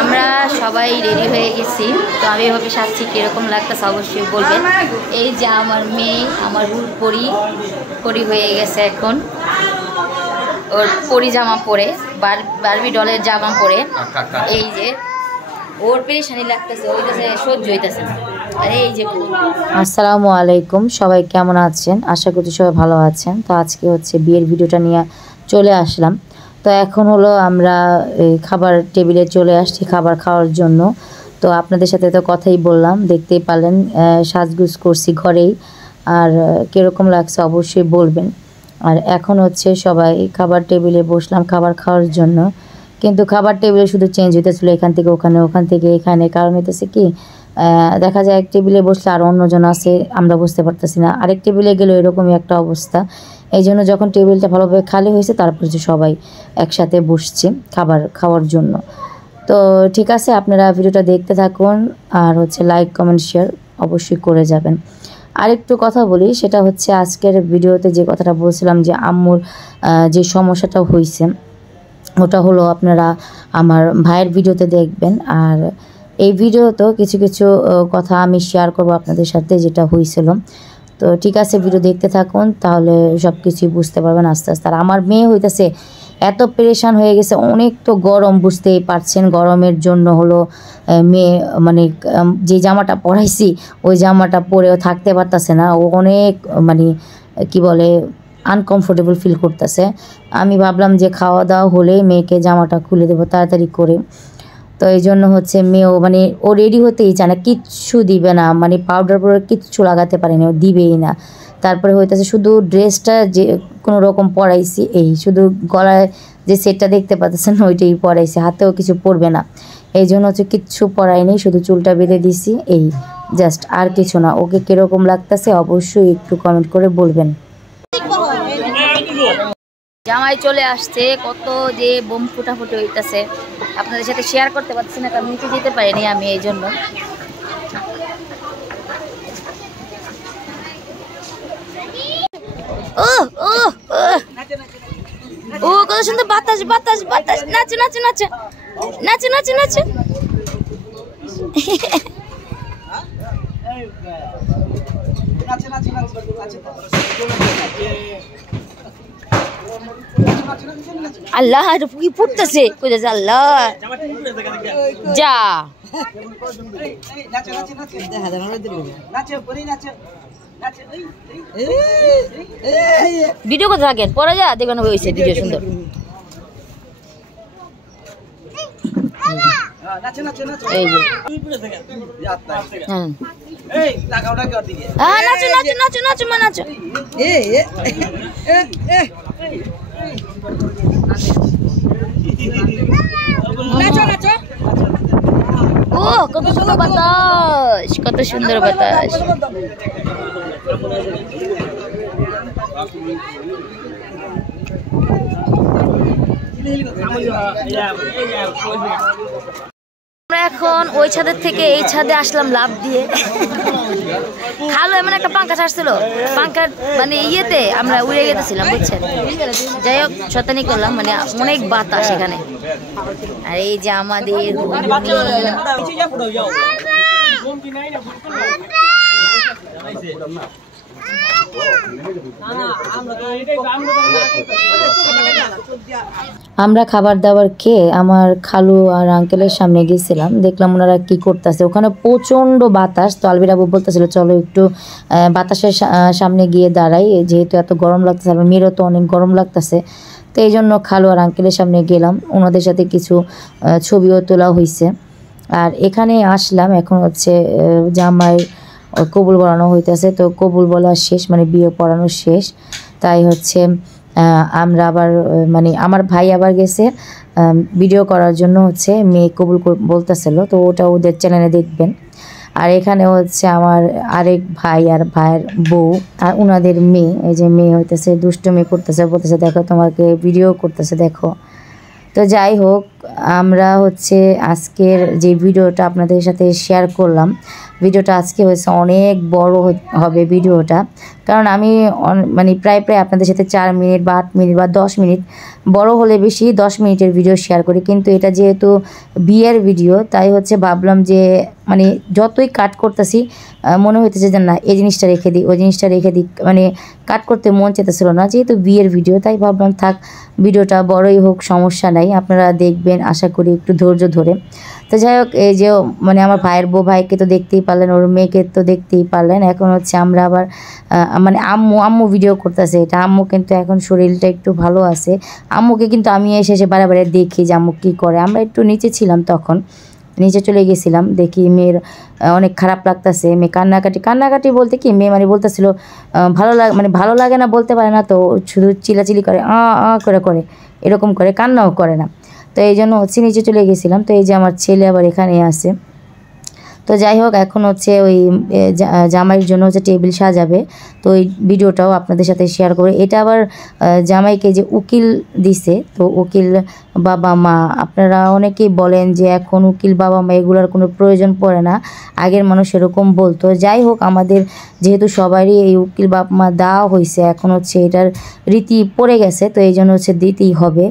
আমরা সবাই রেডি হয়ে গেছি, তো আমি এভাবে সাজছি কিরকম লাগতেছে অবশ্যই বলবেন। এই যে আমার মেয়ে, আমার পরি হয়ে গেছে এখন, ওর পরি জামা পরে, বারবি ডলের জামা পরে। এই যে ওর পেরেশানি লাগতেছে, ওই কাছে সহ্য হইতেছে না। আর এই যে আসসালামু আলাইকুম, সবাই কেমন আছেন? আশা করছি সবাই ভালো আছেন। তো আজকে হচ্ছে বিয়ের ভিডিওটা নিয়ে চলে আসলাম। তো এখন হলো আমরা খাবার টেবিলে চলে আসছি খাবার খাওয়ার জন্য। তো আপনাদের সাথে তো কথাই বললাম, দেখতেই পারলেন সাজগুজ করছি ঘরেই। আর কীরকম লাগছে অবশ্যই বলবেন। আর এখন হচ্ছে সবাই খাবার টেবিলে বসলাম খাবার খাওয়ার জন্য। কিন্তু খাবার টেবিলে শুধু চেঞ্জ হইতেছিল, এখান থেকে ওখানে, ওখান থেকে এখানে। কারণ হইতেছে কি, দেখা যায় এক টেবিলে বসলে আর অন্যজন আছে, আমরা বুঝতে পারতেছি না। আরেক টেবিলে গেলে এরকমই একটা অবস্থা। এই জন্য যখন টেবিলটা ভালোভাবে খালি হয়েছে, তারপর যে সবাই একসাথে বসছি খাবার খাওয়ার জন্য। তো ঠিক আছে, আপনারা ভিডিওটা দেখতে থাকুন। আর হচ্ছে লাইক কমেন্ট শেয়ার অবশ্যই করে যাবেন। আরেকটু কথা বলি, সেটা হচ্ছে আজকের ভিডিওতে যে কথাটা বলছিলাম যে আম্মুর যে সমস্যাটা হয়েছে, ওটা হলো আপনারা আমার ভাইয়ের ভিডিওতে দেখবেন। আর এই ভিডিওতেও কিছু কিছু কথা আমি শেয়ার করব আপনাদের সাথে, যেটা হয়েছিল। তো ঠিক আছে, ভিডিও দেখতে থাকুন, তাহলে সব কিছুই বুঝতে পারবেন আস্তে আস্তে। আর আমার মেয়ে হইতেছে এত পেরেশান হয়ে গেছে, অনেক তো গরম, বুঝতেই পারছেন। গরমের জন্য হলো মেয়ে মানে যে জামাটা পরাইছি ওই জামাটা পরেও থাকতে পারতেছে না। ও অনেক মানে কি বলে আনকমফোর্টেবল ফিল করতেছে। আমি ভাবলাম যে খাওয়া দাওয়া হলেই মেয়েকে জামাটা খুলে দেবো তাড়াতাড়ি করে। তো এই জন্য হচ্ছে মেয়েও মানে ও রেডি হতেই চায় না, কিচ্ছু দিবে না, মানে পাউডার পাউডার কিচ্ছু লাগাতে পারেনি, ও দিবেই না। তারপরে হইতেছে শুধু ড্রেসটা যে কোনো রকম পরাইছি, এই শুধু গলায় যে সেটটা দেখতে পাচ্ছেন ওইটাই পরাইছি, হাতেও কিছু পরবে না। এই জন্য হচ্ছে কিচ্ছু পরাইনি, শুধু চুলটা বেঁধে দিছি, এই জাস্ট, আর কিছু না। ওকে কীরকম লাগতেছে অবশ্যই একটু কমেন্ট করে বলবেন। জামাই চলে আসছে, কত যে বোম ফুটাফুটি হইতেছে, আপনাদের সাথে শেয়ার করতে পারছি না, কারণ নিচে যেতে পারিনি আমি, এই জন্য। ও কত সুন্দর বাতাস বাতাস বাতাস, নাচে নাচে নাচে নাচে নাচে নাচে। আল্লাহ কি ফুটতেছে, কইতেছে আল্লাহ যা। ভিডিও করতে থাকেন, পরে যা দেখবেন হয়েছে ভিডিও সুন্দর। এই যে নাচো নাচো নাচো নাচো মা নাচো। ও কত সুন্দর বাতাস, কত সুন্দর বাতাস। আমরা এখন ওই ছাদের থেকে এই ছাদে আসলাম লাফ দিয়ে। খালো এমন একটা পাঙ্খা ছাড়ছিল, পাঙ্খার মানে ইয়েতে আমরা উড়ে গেছিলাম, বুঝছেন। যাই হোক, শতানি করলাম, মানে অনেক বাতাস এখানে। আর এই যে আমাদের আমরা খাবার দাবার খেয়ে আমার খালু আর আঙ্কেলের সামনে গেছিলাম, দেখলাম ওনারা কি করতেছে। ওখানে প্রচন্ড বাতাস। তো আলবির আবু বলতেছিল চলো একটু বাতাসের সামনে গিয়ে দাঁড়াই, যেহেতু এত গরম লাগতেছে, আর মেয়েরও তো অনেক গরম লাগতেছে। তো এই জন্য খালু আর আঙ্কেলের সামনে গেলাম, ওনাদের সাথে কিছু ছবিও তোলা হয়েছে। আর এখানে আসলাম, এখন হচ্ছে জামাই কবুল পড়ানো হইতেছে। তো কবুল বলা শেষ, মানে বিয়ে পড়ানো শেষ। তাই হচ্ছে আমরা আবার মানে আমার ভাই আবার গেছে ভিডিও করার জন্য, হচ্ছে মেয়ে কবুল বলতেছিল, তো ওটা ওদের চ্যানেলে দেখবেন। আর এখানে হচ্ছে আমার আরেক ভাই আর ভাইয়ের বউ আর ওনাদের মেয়ে। এই যে মেয়ে হইতেছে দুষ্টুমি করতেছে, বলতেছে দেখো তোমাকে ভিডিও করতেছে দেখো। তো যাই হোক, আমরা হচ্ছে আজকের যে ভিডিওটা আপনাদের সাথে শেয়ার করলাম, ভিডিওটা আজকে হয়েছে অনেক বড় হবে ভিডিওটা, কারণ আমি মানে প্রায় আপনাদের সাথে 4 মিনিট বা 8 মিনিট বা 10 মিনিট, বড় হলে বেশি 10 মিনিটের ভিডিও শেয়ার করি, কিন্তু এটা যেহেতু বিয়ের ভিডিও তাই হচ্ছে ভাবলাম যে মানে যতই কাট করতেছি মনে হইতেছে যে না এই জিনিসটা রেখে দিই, ওই জিনিসটা রেখে দিই, মানে কাট করতে মন চেতেছিল না, যেহেতু বিয়ের ভিডিও তাই ভাবলাম থাক ভিডিওটা বড়ই হোক, সমস্যা নাই, আপনারা দেখবেন আশা করি একটু ধৈর্য ধরে। তো যাই হোক, এই যে মানে আমার ভাইয়ের বউ ভাইকে তো দেখতেই পারলেন, ওর মেয়েকে তো দেখতেই পারলেন। এখন হচ্ছে আমরা আবার মানে আম্মু ভিডিও করতেছে, এটা আম্মু কিন্তু এখন শরীরটা একটু ভালো আছে। আম্মুকে কিন্তু আমি এসে বারে দেখি যে আম্মু কী করে। আমরা একটু নিচে ছিলাম, তখন নিচে চলে গেছিলাম, দেখি মেয়ের অনেক খারাপ লাগতেছে, মেয়ে কান্নাকাটি বলতে কি, মেয়ে মানে বলতেছিল ভালো লাগে না বলতে পারে না, তো শুধু চিলাচিলি করে করে এরকম করে, কান্নাও করে না। তো এই জন্য হচ্ছে নিচে চলে গেছিলাম। তো এই যে আমার ছেলে আবার এখানে আছে। তো যাই হোক, এখন হচ্ছে ওই জামাইয়ের জন্য হচ্ছে টেবিল সাজাবে, তো ওই ভিডিওটাও আপনাদের সাথে শেয়ার করে। এটা আবার জামাইকে যে উকিল দিছে, তো উকিল বাবা মা, আপনারা অনেকেই বলেন যে এখন উকিল বাবা মা এগুলোর কোনো প্রয়োজন পড়ে না, আগের মানুষ এরকম বলতো। যাই হোক, আমাদের যেহেতু সবারই এই উকিল বাবা মা দেওয়া হয়েছে, এখন হচ্ছে এটার রীতি পড়ে গেছে, তো এই জন্য হচ্ছে দিতেই হবে।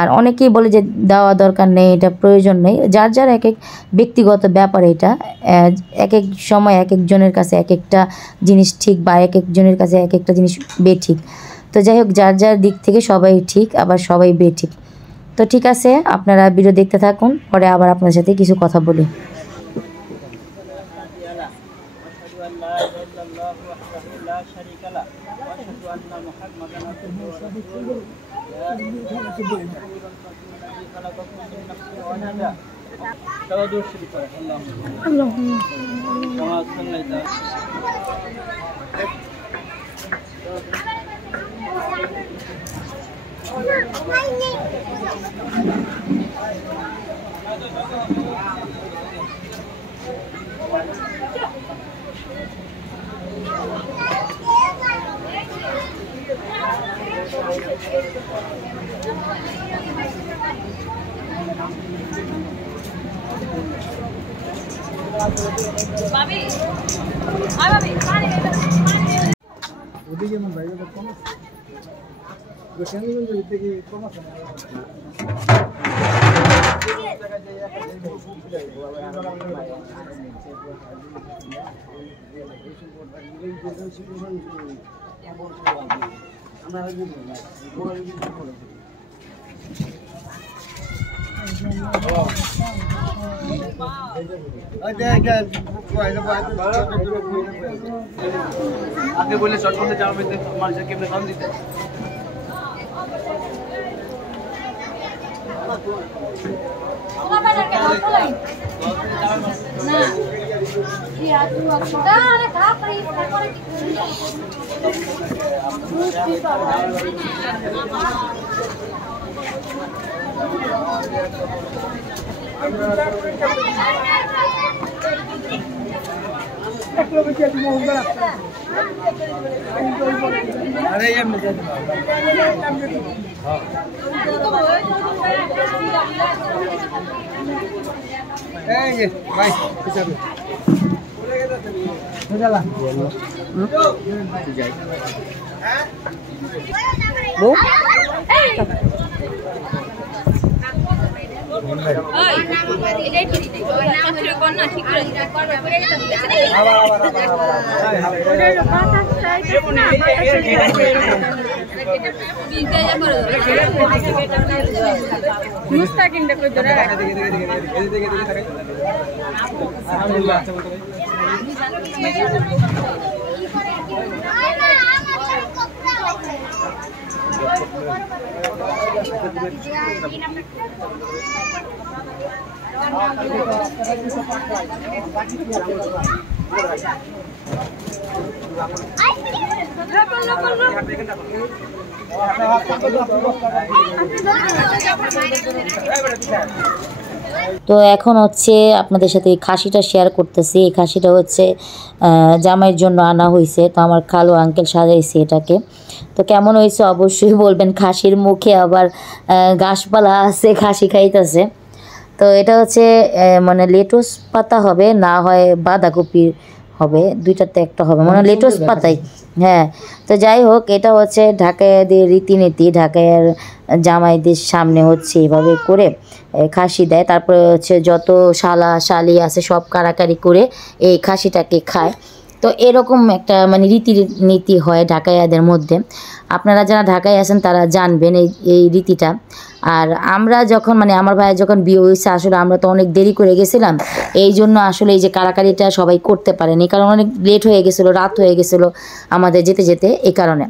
আর অনেকেই বলে যে দেওয়া দরকার নেই, এটা প্রয়োজন নেই, যার এক এক ব্যক্তিগত ব্যাপার। এটা এক এক সময় এক একজনের কাছে এক একটা জিনিস ঠিক, বা এক একজনের কাছে এক একটা জিনিস বেঠিক। তো যাই হোক, যার দিক থেকে সবাই ঠিক, আবার সবাই বেঠিক। তো ঠিক আছে, আপনারা ভিডিও দেখতে থাকুন, পরে আবার আপনার সাথে কিছু কথা বলি। আপনি বললে শর্ট করতে যাওয়া মানুষের কেমনে কম দিতে अरे ये मुझे ये भाई चला वो তো এখন হচ্ছে আপনাদের সাথে এই খাসিটা শেয়ার করতেছি। এই খাসিটা হচ্ছে জামাইয়ের জন্য আনা হয়েছে। তো আমার খালু আঙ্কেল সাজাইছে এটাকে। তো কেমন হয়েছে অবশ্যই বলবেন। খাসির মুখে আবার ঘাসপালা আছে, খাসি খাইতেছে। তো এটা হচ্ছে মানে লেটুস পাতা হবে, না হয় বাঁধাকপি হবে, দুইটাতে একটা হবে, মানে লেটুস পাতাই। হ্যাঁ, তো যাই হোক, এটা হচ্ছে ঢাকাইয়াদের রীতিনীতি। ঢাকাইয়ার জামাইদের সামনে হচ্ছে এভাবে করে খাসি দেয়। তারপরে হচ্ছে যত শালা শালি আছে সব কারাকারি করে এই খাসিটাকে খায়। তো এরকম একটা মানে রীতিনীতি হয় ঢাকাইয়াদের মধ্যে। আপনারা যারা ঢাকায় আছেন তারা জানবেন এই রীতিটা। আর আমরা যখন মানে আমার ভাইয়ের যখন বিয়ে হয়েছে, আসলে আমরা তো অনেক দেরি করে গেছিলাম, এই জন্য আসলে এই যে কারাকারিটা সবাই করতে পারেনি, কারণ অনেক লেট হয়ে গেছিলো, রাত হয়ে গেছিলো আমাদের যেতে যেতে, এই কারণে।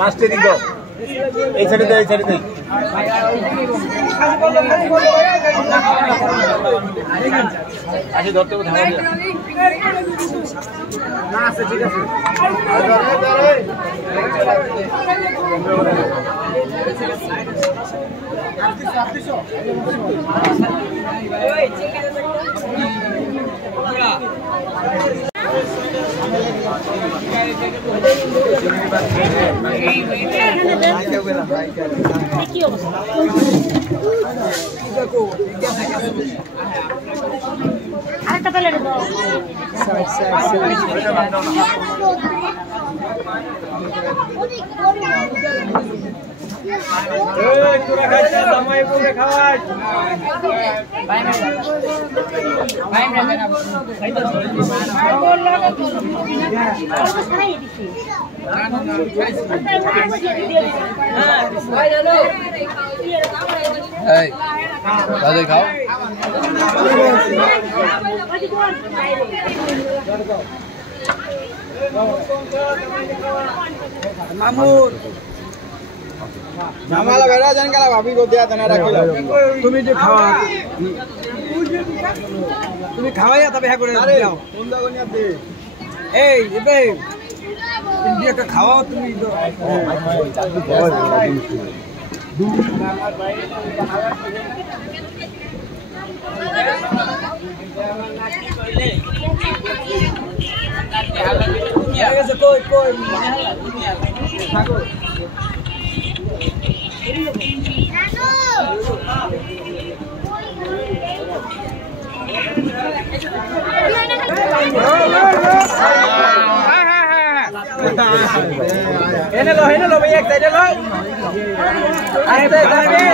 মাস্টার দিন এই সাইডে দেয়, এই সাইডে দেয়। আচ্ছা ধরতে হবে, ধারা দিয়ে না আছে, ঠিক আছে। কি অবস্থা? আরেকটা প্লেট দাও। এই তোরা খাইছ জামাই বলে খাওয়াই ভাই না খাইতো বল লাগা তো খাই দিছি ভাই হ্যালো এই দাদা খাও মামুর हमारा बेटा जन का भाभी को दिया था ना रखिला তুমি যে খাওয়া তুমি খাওয়াইয়া তবে হ্যাঁ করে দাও কোন দাও নিয়া দে এই এবে তুমি একটা খাওয়াও তুমি তো কই কই Ini lo banyak tadi lo. Ada tadi.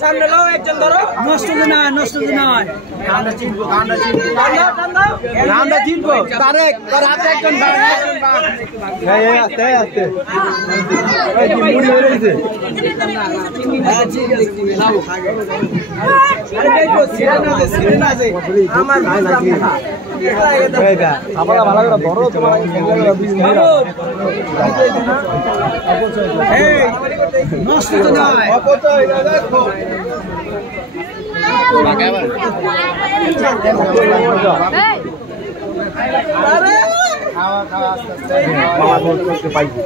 সামনে লো একজন ধরো নষ্ট না আমরা চিনবো তারেক তোর হাতে একজন এই আস্তে এই কি মুড়ি হয়ে গেছে হ্যাঁ ঠিক আছে নাও আরে ভাই তো সিরে না দে আমার ভাই লাগে এইটা আপনারা ভালো করে ধরো তোমার ক্যামেরা বিজ নেই এই নষ্ট তো নয় অপচয় না দেখো লাগাবা আরে খাওয়া মামা করতে পাইবো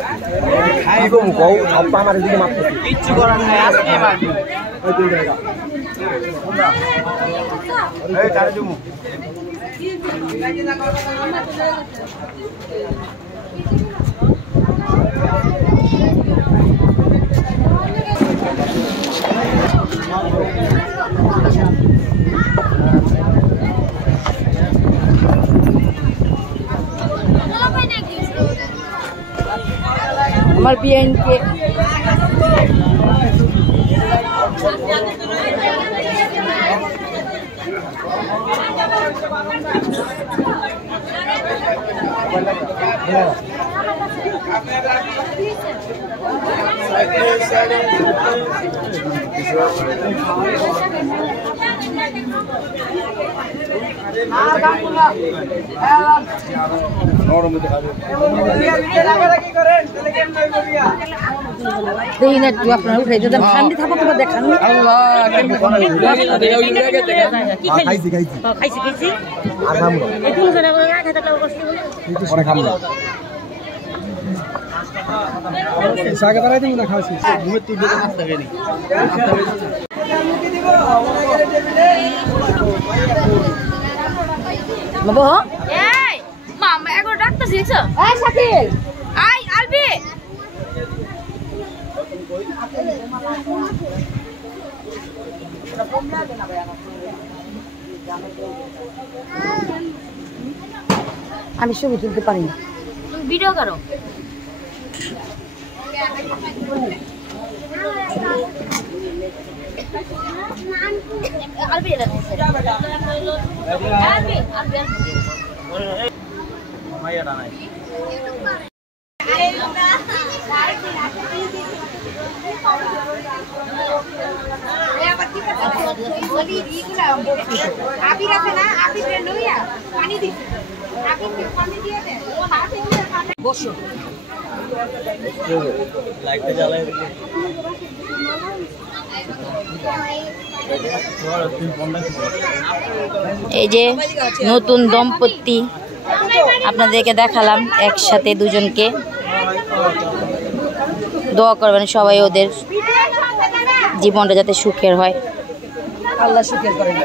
খাইবো মুকো সব আমার দিকে মারতে কিচ্ছু করার নাই আজকে এবার ওই দিন দেখা এই তারে জুমু আমার বিএনকে দেখি না একটু আপনার উঠে যদি ঠান্ডি থাকো তো দেখান বাবা এই মামা একবার ডাকতেছি দেখছো এই শাকিল আই আলবি আমি ছবি তুলতে পারি না তুমি ভিডিও করো আলবি এটা আলবি আলবি মাইয়াটা নাই আপি রাখে না আপি ফ্রেন্ড হইয়া পানি দিছি আপি পানি দিয়ে দে ও হাতে বসো লাইটটা জ্বালাই দিলে এই যে নতুন দম্পতি আপনাদেরকে দেখালাম একসাথে দুজনকে দোয়া করবেন সবাই ওদের জীবনটা যাতে সুখের হয় আল্লাহ সুখের করেন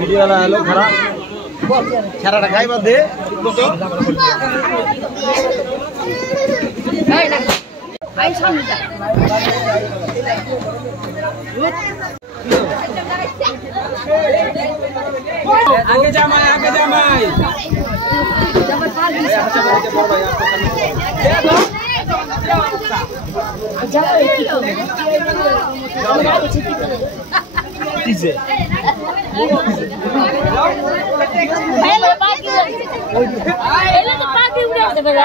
ভিডিও হলো খারাপ সারাটা খাইবা দে আই সামনে যা আগে জামাই কিসে হেলো বাকি হেলো তো বাকি উড়ে আসতে পারে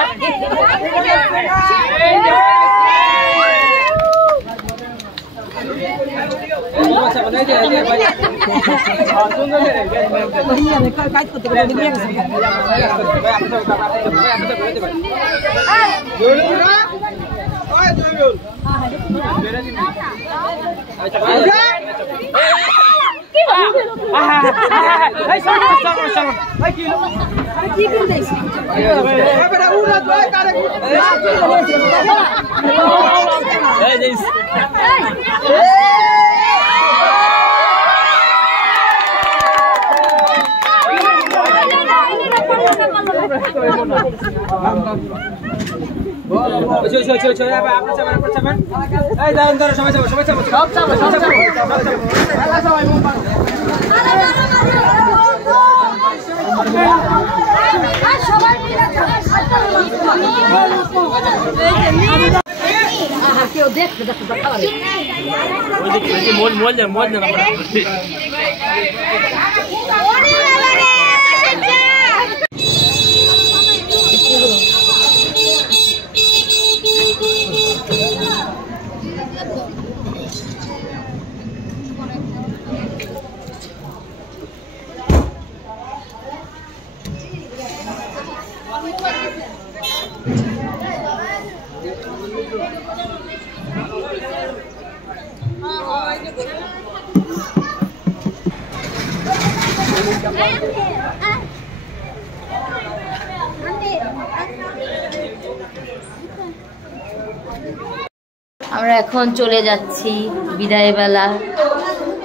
আমরা এখন চলে যাচ্ছি বিদায় বেলা।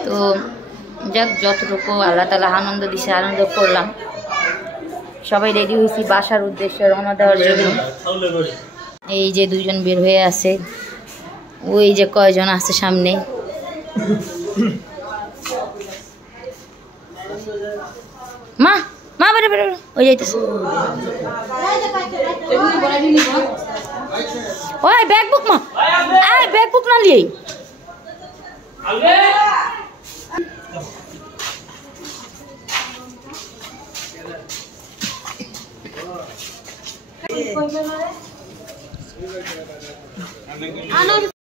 তো যাক, যতটুকু আল্লাহ তাআলা আনন্দ দিছে আনন্দ করলাম। সবাই রেডি হয়েছি বাসার উদ্দেশ্যে রওনা দেওয়ার জন্য। এই যে দুইজন বের হয়ে আছে, ওই যে কয়জন আছে সামনে। মা মা বেরো বেরো, ওই যাইতেছে। ওই ব্যাগ বুক মা, আয় ব্যাগ বুক না লিয়ে।